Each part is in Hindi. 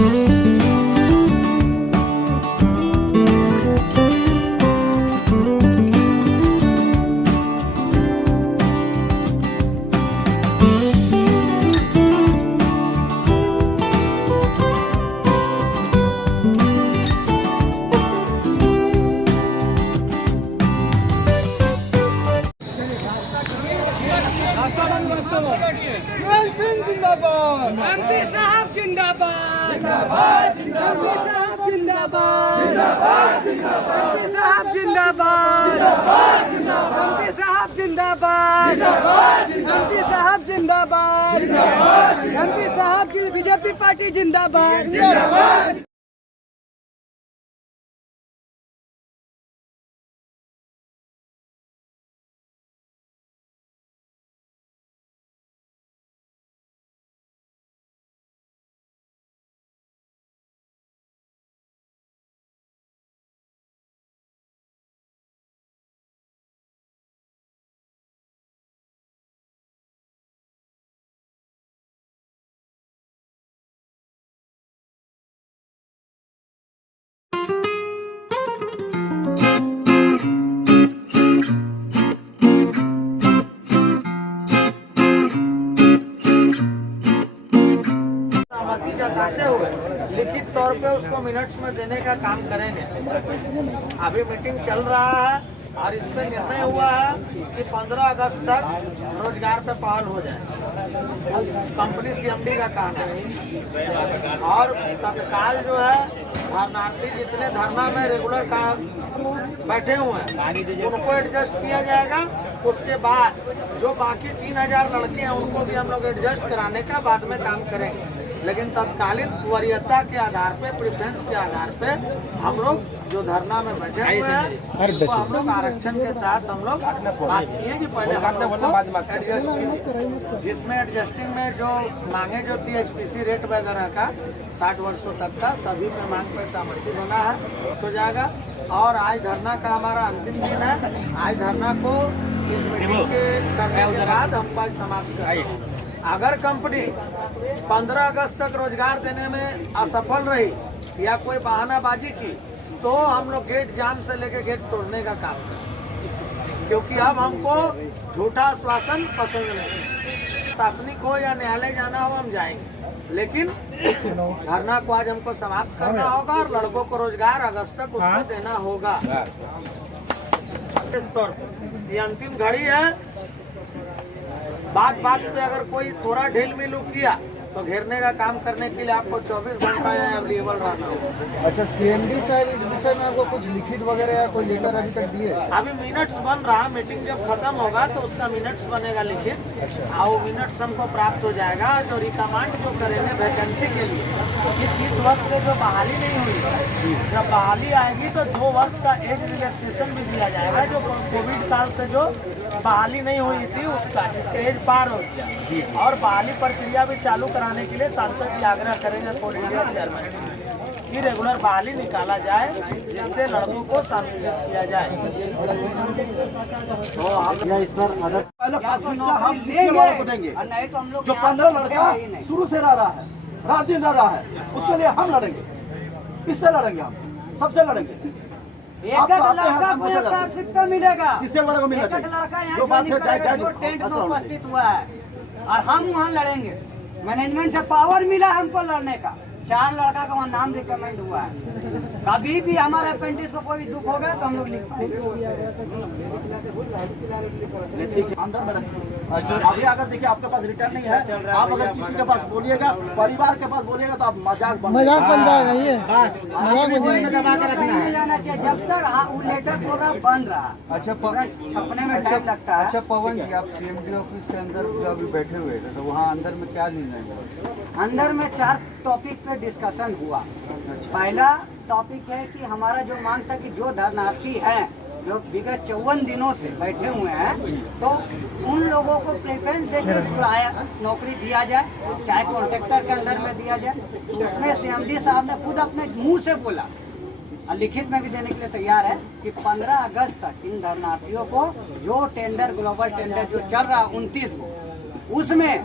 एमपी साहब जिंदाबाद, एमपी साहब जिंदाबाद, एमपी साहब जिंदाबाद, एमपी साहब जिंदाबाद, एमपी साहब जिंदाबाद, एमपी साहब की बीजेपी पार्टी जिंदाबाद। जताते हुए लिखित तौर पे उसको मिनट्स में देने का काम करेंगे। अभी मीटिंग चल रहा है और इस पे निर्णय हुआ है कि 15 अगस्त तक रोजगार पे पहल हो जाए। कंपनी सीएमडी का कहना है और तत्काल जो है धरनार्थी जितने धरना में रेगुलर का बैठे हुए हैं उनको एडजस्ट किया जाएगा। उसके बाद जो बाकी 3000 लड़के हैं उनको भी हम लोग एडजस्ट कराने का बाद में काम करेंगे। लेकिन तत्कालीन वरीयता के आधार पे, प्रेफरेंस के आधार पे हम लोग जो धरना में बैठे हुए हैं तो हम लोग आरक्षण के तहत हम लोग बात किए कि पहले हम लोग एडजस्ट, जिसमें एडजस्टिंग में जो मांगे जो थी HPC रेट वगैरह का 60 वर्षों तक का सभी पे मांग पे सहमति बना है हो जाएगा। और आज धरना का हमारा अंतिम दिन है। आज धरना को इस मीटिंग के करने के बाद हम पास समाप्त करेंगे। अगर कंपनी 15 अगस्त तक रोजगार देने में असफल रही या कोई बहानाबाजी की तो हम लोग गेट जाम से लेकर गेट तोड़ने का काम करें, क्योंकि अब हमको झूठा आश्वासन पसंद नहीं। शासनिक हो या न्यायालय जाना हो हम जाएंगे, लेकिन धरना को आज हमको समाप्त करना होगा और लड़कों को रोजगार अगस्त तक उसको देना होगा। इस तौर पर ये अंतिम घड़ी है। बात पे अगर कोई थोड़ा ढील मिलू किया तो घेरने का काम करने के लिए आपको 24 घंटा अवेलेबल रहना होगा। अच्छा, सीएमडी साहब इस विषय में आपको कुछ लिखित वगैरह या कोई लेटर अभी तक दिए? अभी मिनट्स बन रहा, मीटिंग जब खत्म होगा तो उसका मिनट्स बनेगा लिखित। अच्छा। वो मिनट्स हमको प्राप्त हो जाएगा। जो रिकमांड जो करेंगे वैकेंसी के लिए कि 30 वर्ष से जो बहाली नहीं हुई, जब बहाली आएगी तो 2 वर्ष का एज रिलैक्सेशन भी दिया जाएगा। जो कोविड काल से जो बहाली नहीं हुई थी उसका, जिसका एज पार हो गया, और बहाली प्रक्रिया भी चालू कराने के लिए सांसद जी आग्रह करेंगे ऑल इंडिया चेयरमैन की रेगुलर बहाली निकाला जाए, जिससे लड़कों को शामिल किया जाए। तो हम इस पर मदद हम सीसीएल वालों को देंगे जो 15 लड़का शुरू से रह रहा है, रात दिन रह रहा है, उसके लिए हम लड़ेंगे। किससे लड़ेंगे? हम सबसे लड़ेंगे। एक लड़का को प्राथमिकता मिलेगा, सीसीएल वालों को मिलना चाहिए। जो बात है जो टेंट में उपस्थित हुआ है और हम वहाँ लड़ेंगे। मैनेजमेंट से पावर मिला हमको लड़ने का। 4 लड़का का वहाँ नाम रिकमेंड हुआ है। कभी भी हमारे अप्रेंटिस को कोई दुख होगा तो हम लोग लिख पाएंगे। ठीक है, अंदर में अच्छा, अभी अगर देखिए आपके पास रिटर्न नहीं है, आप अगर किसी के पास बोलिएगा, परिवार के पास बोलिएगा तो आप मजाक बन जाएगा। ये दबा के रखना है, जब तक वो लेटर पूरा बन रहा। अच्छा, छपने में टाइम लगता है। अच्छा पवन जी, आप सीएमडी ऑफिस के अंदर जो अभी बैठे हुए थे तो वहाँ अंदर में क्या निर्णय हुआ? अंदर में 4 टॉपिक पे डिस्कशन हुआ। पहला टॉपिक है कि हमारा जो मांग था कि जो धरनार्थी हैं जो विगत 54 दिनों से बैठे हुए हैं तो उन लोगों को प्रेफरेंस देकर छुड़ाया नौकरी दिया जाए, चाहे कॉन्ट्रैक्टर के अंदर में दिया जाए। तो उसमें सीएमडी साहब ने खुद अपने मुंह से बोला और लिखित में भी देने के लिए तैयार है कि 15 अगस्त तक इन धरनार्थियों को जो टेंडर, ग्लोबल टेंडर जो चल रहा 29 को, उसमें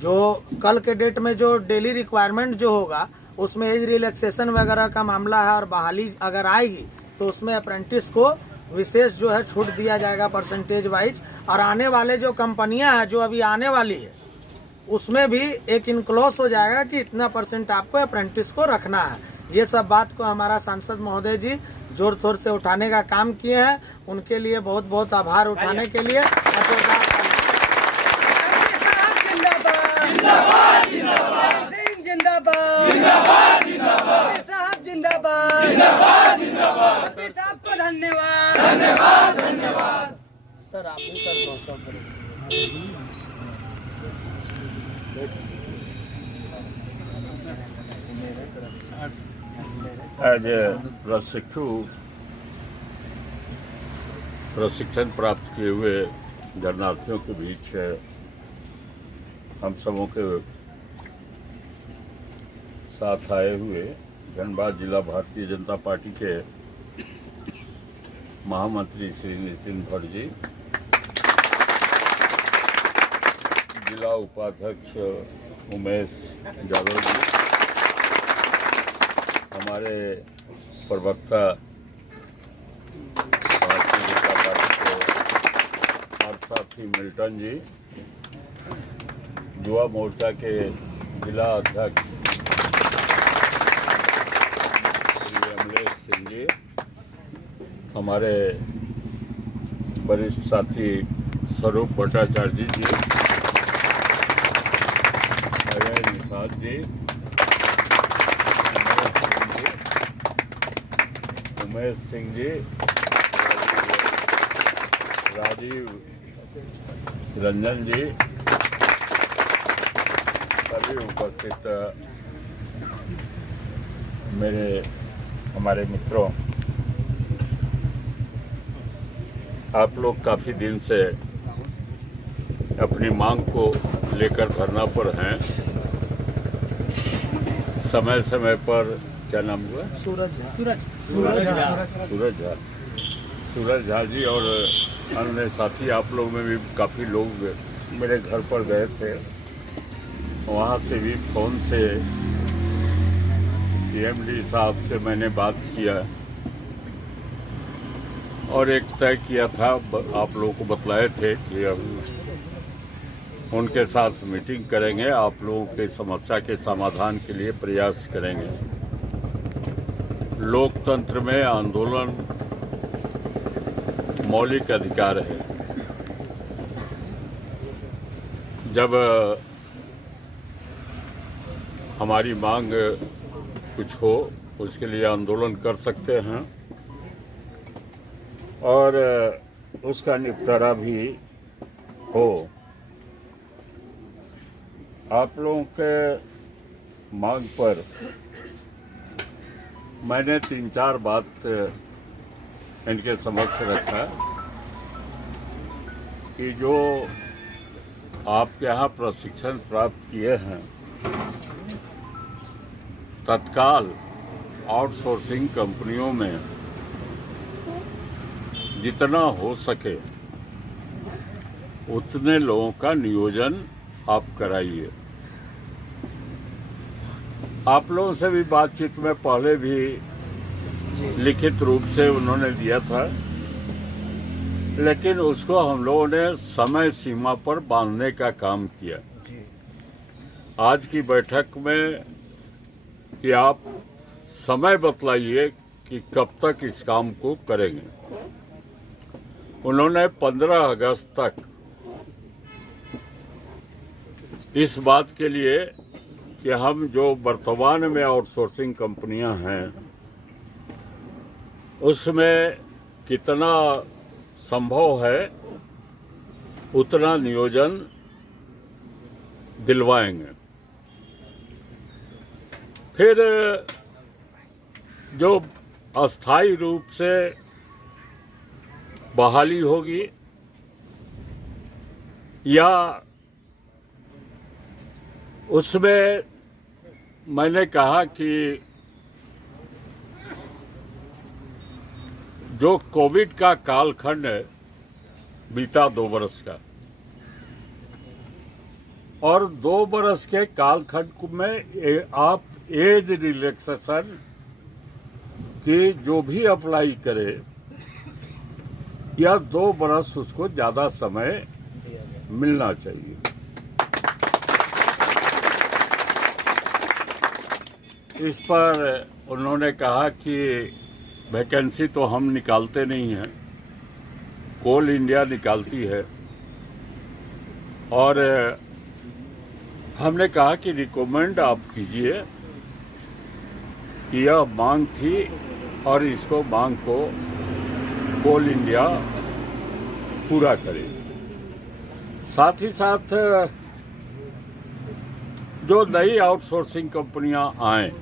जो कल के डेट में जो डेली रिक्वायरमेंट जो होगा उसमें एज रिलैक्सेशन वगैरह का मामला है और बहाली अगर आएगी तो उसमें अप्रेंटिस को विशेष जो है छूट दिया जाएगा परसेंटेज वाइज। और आने वाले जो कंपनियां हैं जो अभी आने वाली है उसमें भी एक इनक्लोज हो जाएगा कि इतना परसेंट आपको अप्रेंटिस को रखना है। ये सब बात को हमारा सांसद महोदय जी जोर तोर से उठाने का काम किए हैं, उनके लिए बहुत बहुत आभार उठाने के लिए। आपको धन्यवाद धन्यवाद धन्यवाद सर आप भी सर बहुत एज ए प्रशिक्षण प्राप्त किए हुए शरणार्थियों के बीच हम सबों के साथ आए हुए धनबाद जिला भारतीय जनता पार्टी के महामंत्री श्री नितिन भट्ट जी, जिला उपाध्यक्ष उमेश यादव जी, हमारे प्रवक्ता भारतीय जनता पार्टी के और साथी मिल्टन जी, युवा मोर्चा के जिला अध्यक्ष श्री अमलेश सिंह जी, हमारे वरिष्ठ साथी स्वरूप भट्टाचार्य जी, अजय निषाद जी, उमेश सिंह जी, राजीव रंजन जी, सभी उपस्थित हमारे मित्रों, आप लोग काफ़ी दिन से अपनी मांग को लेकर धरना पर हैं। समय समय पर क्या नाम हुआ? सूरज झा जी और अन्य साथी आप लोग में भी काफ़ी लोग मेरे घर पर गए थे। वहाँ से भी फ़ोन से CMD साहब से मैंने बात किया और एक तय किया था, आप लोगों को बतलाए थे कि हम उनके साथ मीटिंग करेंगे, आप लोगों के समस्या के समाधान के लिए प्रयास करेंगे। लोकतंत्र में आंदोलन मौलिक अधिकार है। जब हमारी मांग कुछ हो उसके लिए आंदोलन कर सकते हैं और उसका निपटारा भी हो। आप लोगों के मांग पर मैंने 3-4 बात इनके समक्ष रखा कि जो आपके यहाँ प्रशिक्षण प्राप्त किए हैं तत्काल आउटसोर्सिंग कंपनियों में जितना हो सके उतने लोगों का नियोजन आप कराइए। आप लोगों से भी बातचीत में पहले भी लिखित रूप से उन्होंने दिया था, लेकिन उसको हम लोगों ने समय सीमा पर बांधने का काम किया। आज की बैठक में कि आप समय बतलाइए कि कब तक इस काम को करेंगे। उन्होंने 15 अगस्त तक इस बात के लिए कि हम जो वर्तमान में आउटसोर्सिंग कंपनियां हैं उसमें कितना संभव है उतना नियोजन दिलवाएंगे। फिर जो अस्थायी रूप से बहाली होगी या उसमें मैंने कहा कि जो कोविड का कालखंड बीता 2 वर्ष का, और 2 बरस के कालखंड में आप एज रिलैक्सेशन की जो भी अप्लाई करे या 2 बरस उसको ज़्यादा समय मिलना चाहिए। इस पर उन्होंने कहा कि वैकेंसी तो हम निकालते नहीं हैं, कोल इंडिया निकालती है। और हमने कहा कि रिकमेंड आप कीजिए कि यह मांग थी और इसको मांग को कोल इंडिया पूरा करे। साथ ही साथ जो नई आउटसोर्सिंग कंपनियां आए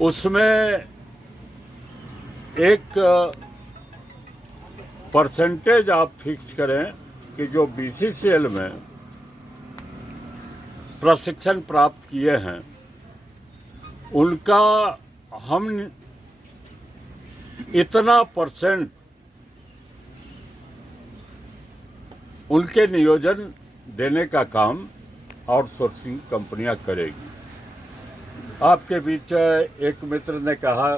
उसमें एक परसेंटेज आप फिक्स करें कि जो बीसीसीएल में प्रशिक्षण प्राप्त किए हैं उनका हम इतना परसेंट उनके नियोजन देने का काम आउटसोर्सिंग कंपनियां करेगी। आपके बीच एक मित्र ने कहा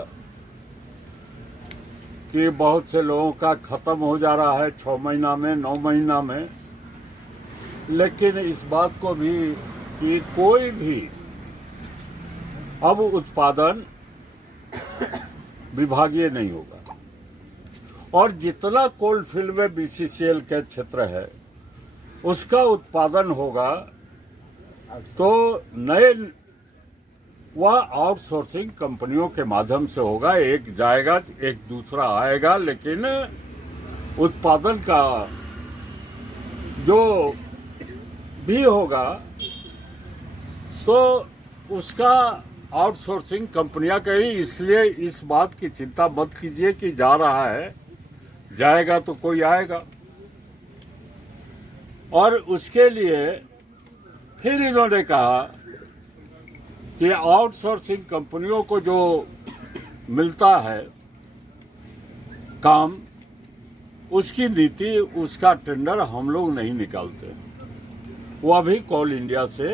कि बहुत से लोगों का खत्म हो जा रहा है 6 महीना में, 9 महीना में, लेकिन इस बात को भी कि कोई भी अब उत्पादन विभागीय नहीं होगा और जितना कोल फील्ड में बीसीसीएल के क्षेत्र है उसका उत्पादन होगा तो नए वह आउटसोर्सिंग कंपनियों के माध्यम से होगा। एक जाएगा एक दूसरा आएगा, लेकिन उत्पादन का जो भी होगा तो उसका आउटसोर्सिंग कंपनियां कहीं। इसलिए इस बात की चिंता मत कीजिए कि जा रहा है, जाएगा तो कोई आएगा। और उसके लिए फिर इन्होंने कहा कि आउटसोर्सिंग कंपनियों को जो मिलता है काम, उसकी नीति, उसका टेंडर हम लोग नहीं निकालते, वो अभी कोल इंडिया से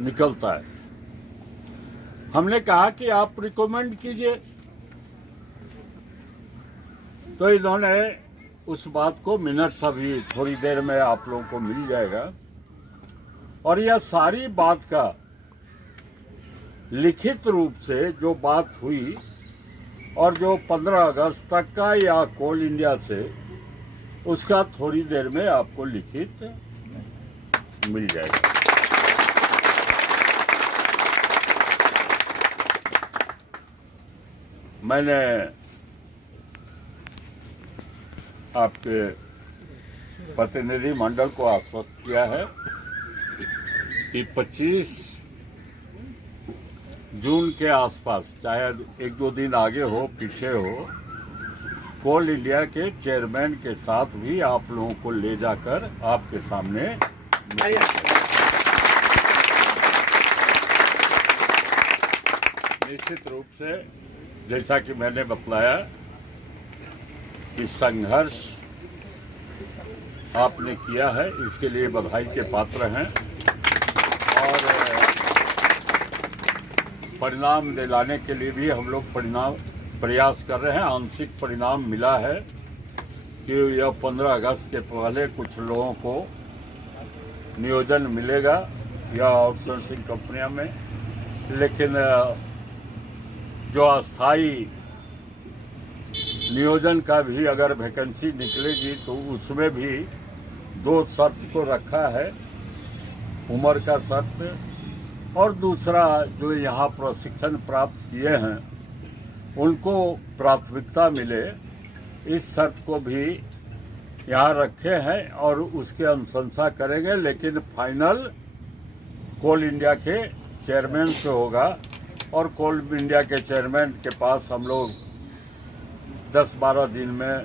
निकलता है। हमने कहा कि आप रिकमेंड कीजिए, तो इन्होंने उस बात को मिनट्स अभी थोड़ी देर में आप लोगों को मिल जाएगा और यह सारी बात का लिखित रूप से जो बात हुई और जो 15 अगस्त तक का या कोल इंडिया से, उसका थोड़ी देर में आपको लिखित मिल जाएगा। मैंने आपके प्रतिनिधि मंडल को आश्वस्त किया है कि 25 जून के आसपास, चाहे 1-2 दिन आगे हो पीछे हो, कोल इंडिया के चेयरमैन के साथ भी आप लोगों को ले जाकर आपके सामने निश्चित रूप से, जैसा कि मैंने बतलाया कि संघर्ष आपने किया है, इसके लिए बधाई के पात्र हैं और परिणाम दिलाने के लिए भी हम लोग प्रयास कर रहे हैं। आंशिक परिणाम मिला है कि यह 15 अगस्त के पहले कुछ लोगों को नियोजन मिलेगा या आउटसोर्सिंग कंपनियों में, लेकिन जो अस्थाई नियोजन का भी अगर वैकेंसी निकलेगी तो उसमें भी 2 शर्त को रखा है, उम्र का शर्त और दूसरा जो यहाँ प्रशिक्षण प्राप्त किए हैं उनको प्राथमिकता मिले, इस शर्त को भी यहाँ रखे हैं और उसके अनुशंसा करेंगे। लेकिन फाइनल कोल इंडिया के चेयरमैन से होगा और कोल इंडिया के चेयरमैन के पास हम लोग 10-12 दिन में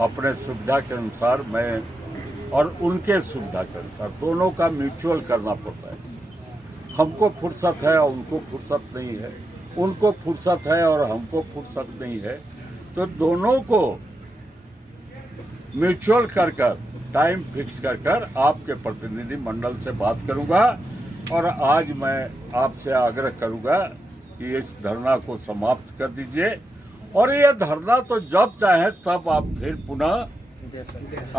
अपने सुविधा के अनुसार, मैं और उनके सुविधा के अनुसार, दोनों का म्यूचुअल करना पड़ता है। हमको फुर्सत है और उनको फुर्सत नहीं है, उनको फुर्सत है और हमको फुर्सत नहीं है, तो दोनों को म्यूचुअल कर टाइम फिक्स कर आपके प्रतिनिधि मंडल से बात करूंगा और आज मैं आपसे आग्रह करूंगा कि इस धरना को समाप्त कर दीजिए और ये धरना तो जब चाहे तब आप फिर पुनः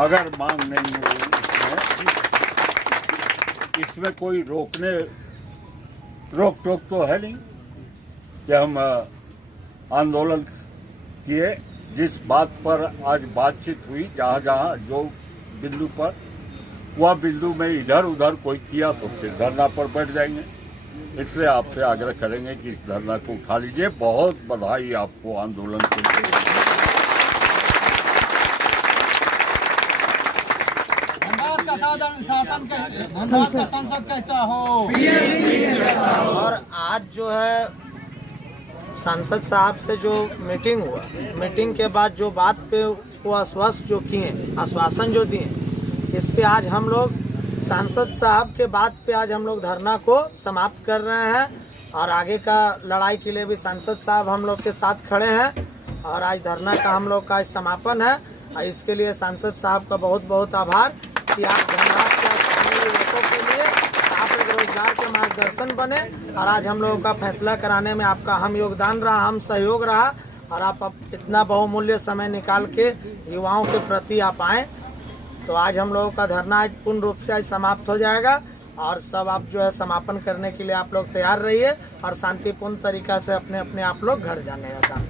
अगर मांग नहीं हुई इसमें कोई रोक टोक तो है नहीं कि हम आंदोलन किए। जिस बात पर आज बातचीत हुई जहाँ जो बिंदु पर वह बिंदु में इधर उधर कोई किया तो फिर धरना पर बैठ जाएंगे। इसलिए आपसे आग्रह करेंगे कि इस धरना को उठा लीजिए। बहुत बधाई आपको आंदोलन के लिए। संसद कैसा हो और आज जो है सांसद साहब से जो मीटिंग हुआ, मीटिंग के बाद जो बात पे वो आश्वासन जो दिए, इस पे आज हम लोग सांसद साहब के बात पे आज हम लोग धरना को समाप्त कर रहे हैं और आगे का लड़ाई के लिए भी सांसद साहब हम लोग के साथ खड़े हैं और आज धरना का हम लोग का समापन है। और इसके लिए सांसद साहब का बहुत बहुत आभार कि आप धन्यवाद लोगों के लिए आप लोग रोजगार के मार्गदर्शन बने और आज हम लोगों का फैसला कराने में आपका अहम योगदान रहा, अहम सहयोग रहा और आप अब इतना बहुमूल्य समय निकाल के युवाओं के प्रति आप आए। तो आज हम लोगों का धरना आज पूर्ण रूप से आज समाप्त हो जाएगा और सब आप जो है समापन करने के लिए आप लोग तैयार रहिए और शांतिपूर्ण तरीका से अपने अपने आप लोग घर जाने का काम।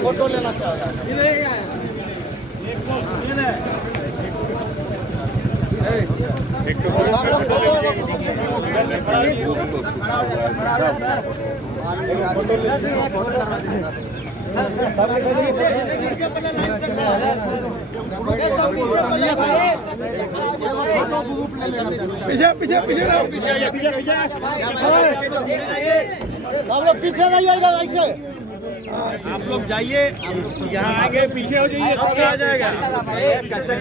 फोटो लेना चाह पीछे नहीं आएगा ऐसे आप लोग जाइए यहाँ आगे पीछे हो जाइए सब आ जाएगा। कैसे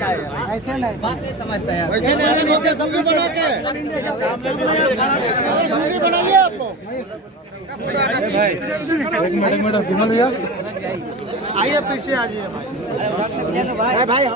ऐसे नहीं बात नहीं समझता है वैसे नहीं दूरी बना के दूरी बनाइए आप लोग। आइए पीछे आ जाइए भाई।